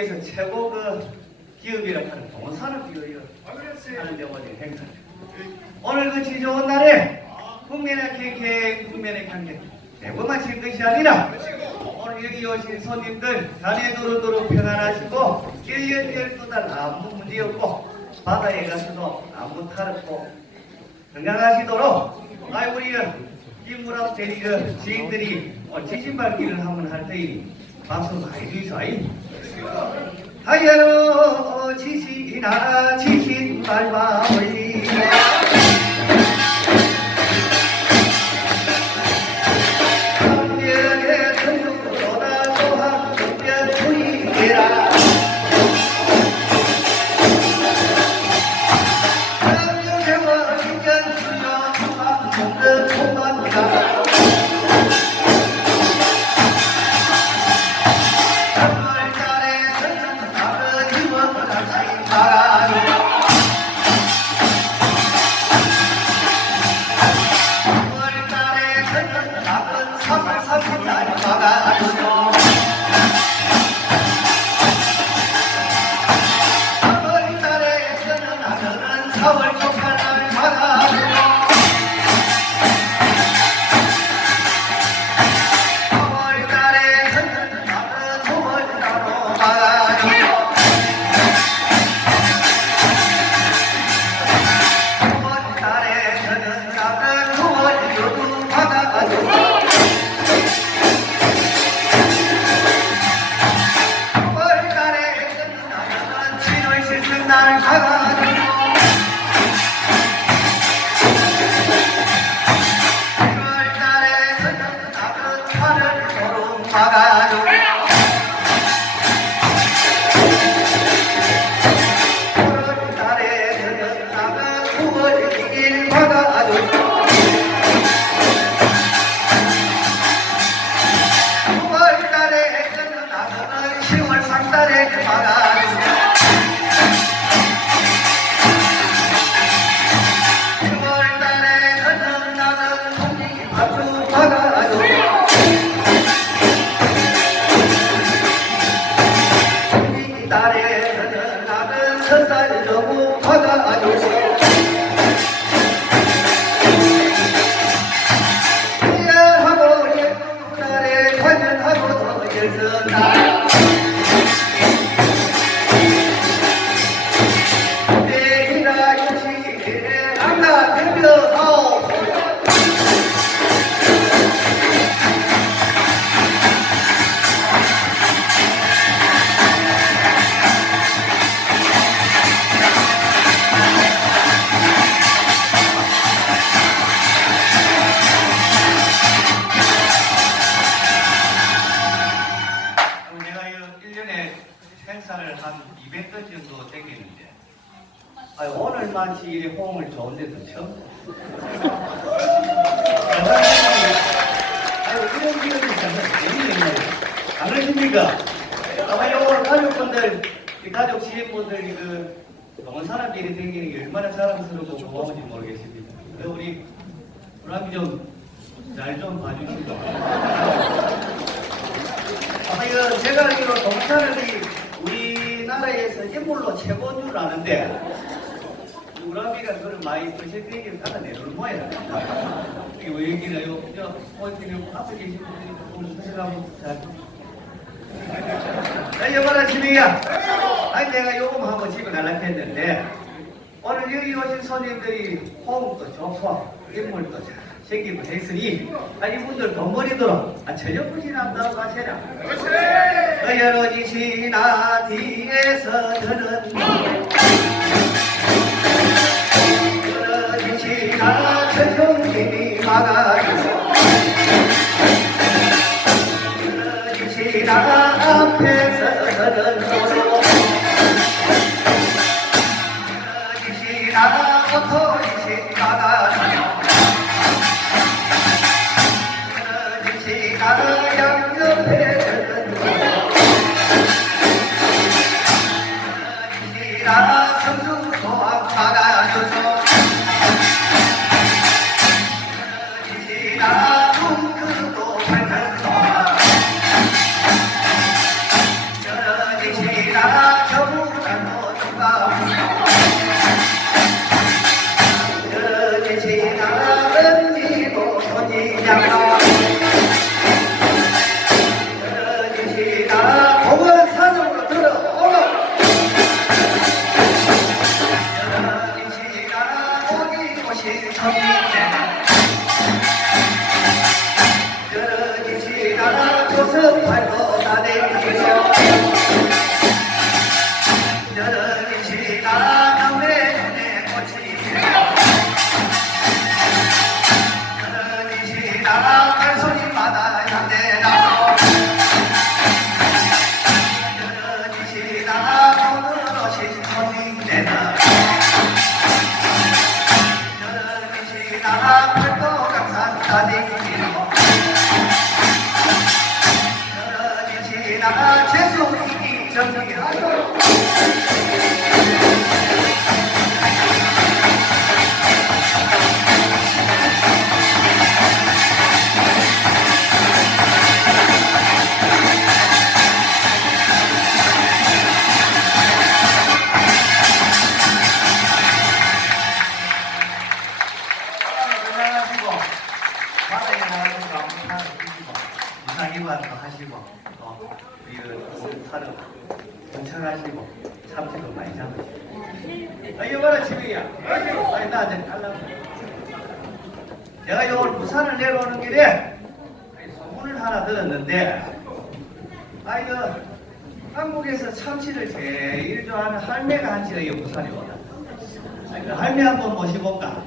한민국에서 최고 그 기업이라 하는 동산업기업이요. 하는 병원의 행사. 오늘 그지 좋은 날에 국민의 갱갱, 국민의 경계 대구 마칠 것이 아니라 오늘 여기 오신 손님들 산에 두루두루 평안하시고 길연 열두달 아무 문제 없고 바다에 가서도 아무 탈 없고 건강하시도록 아이 우리 김무랍 대리 그 지인들이 어, 지신 밝기를 한번 할 테니 박수 많이 주이소이 하여로 지시나 지신 밟아 올리 I'm 설달 아니, 오늘만치 이 호응을 좋은 데도 처음. 아유, 이런 기억이 정말 재밌네요. 안 그러십니까? 아마 요거 가족분들, 이 가족 지인분들이 그, 좋은 사람들이 생기는 게 얼마나 자랑스럽고 고마운지 모르겠습니다. 그래, 우리, 우람이 좀, 잘 좀 봐주시고. 아마 이거 제가 알기로 동산이 우리나라에서 인물로 최고인 줄 아는데, 우람이가 그걸 많이 드실 그 얘기를 갖다 내놓는 모양이야. 이게 왜 얘기나요? 저, 어떻게 앞에 계신 분들이 오늘 수술하고 잘. 자, 여봐라, 지민이야. 아니, 내가 요금 한번 집에 가려고 했는데, 오늘 여기 오신 손님들이 호응도 좋고, 인물도 잘 생기고 했으니, 아, 이분들 돈벌이도록, 아, 저녁부진 한다고 가셔라. 어, 여러 지시나 뒤에서 저는 재 45, 30도 많이 잡으시고. 아, 이거 봐라, 집이야? 아니, 나 이제 달라고 제가 오늘 부산을 내려오는 길에 소문을 하나 들었는데, 아, 이거 한국에서 참치를 제일 좋아하는 할매가 한치가 이 부산에 오다. 아, 그 할매 한번 모시고 올까?